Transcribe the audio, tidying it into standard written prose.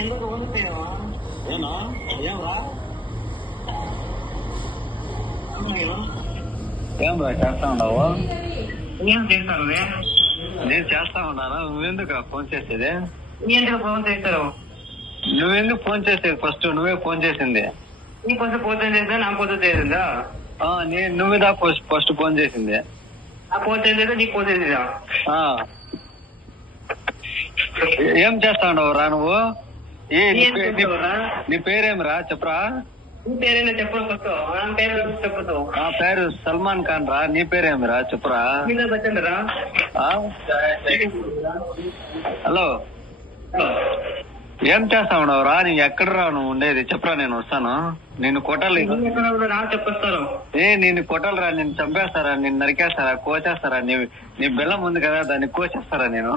ఎందుకు ఊరిపోయావా? ఏనా ఏమరా ఏం రా చేస్తా ఉండవు? ఏం చేస్తారు? నేను చేస్తా ఉన్నాను. నువ్వెందుకు ఫోన్ చేసేది? ఎందుకు ఫోన్ చేస్తారు? నువ్వెందుకు ఫోన్ చేసేది? ఫస్ట్ నువ్వే ఫోన్ చేసింది. నీ కొంచెం పోతే చేస్తా, నాకు పోతే చేసిందా? నువ్వేదా ఫస్ట్ ఫోన్ చేసింది. ఆ పోతే చేస్తే నీకు పోతే చేసా. ఏం చేస్తా ఉండవు రా నువ్వు? నీ నీ పేరేమిరా చెప్పరా? పేరైనా చెప్పడం ఫస్ట్. నా పేరు చెప్పదు. నా పేరు సల్మాన్ ఖాన్ రా. నీ పేరేమిరా చెప్పరా? బచ్చండి రా. హలో, ఏం చేస్తా ఉండవు రా? నీ ఎక్కడ రా నువ్వు ఉండేది? చెప్పరా, నేను వస్తాను. నిన్ను కొట్టాలి. చెప్పేస్తారు. నిన్ను కొట్టాలి రా. నిన్ను చంపేస్తారా? నిన్ను నరికేస్తారా? కోచేస్తారా? నీ బెల్లం ఉంది కదా, దాన్ని కోచేస్తారా నేను?